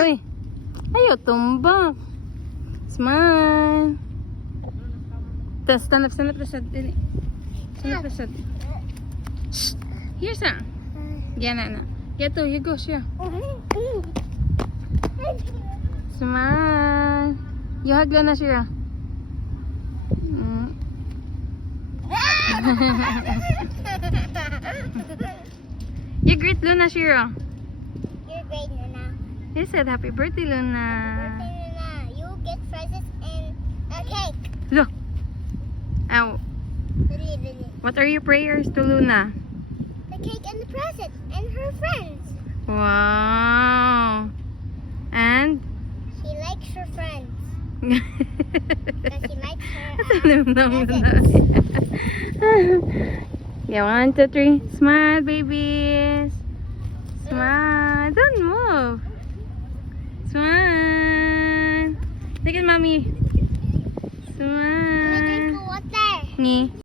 Uy. Ayaw tumbak. Smile. Stand up, Rashad. Dili. Stand up, Rashad. Shh. Here's na. Yeah, na. Yeah, to. You go, Shia. Smile. You hug Luna, Shira. You greet Luna, Shira. You're great, Luna. You said happy birthday, Luna. Birthday, Luna. You get presents and a cake. Look. Ow. Really. What are your prayers to Luna? The cake and the present and her friends. Wow. And? She likes her friends. Because she likes her presents. Yeah, 1, 2, 3. Smile, babies. Smile. Don't move. Smile. Look at mommy. Drink Smile. water. Ni.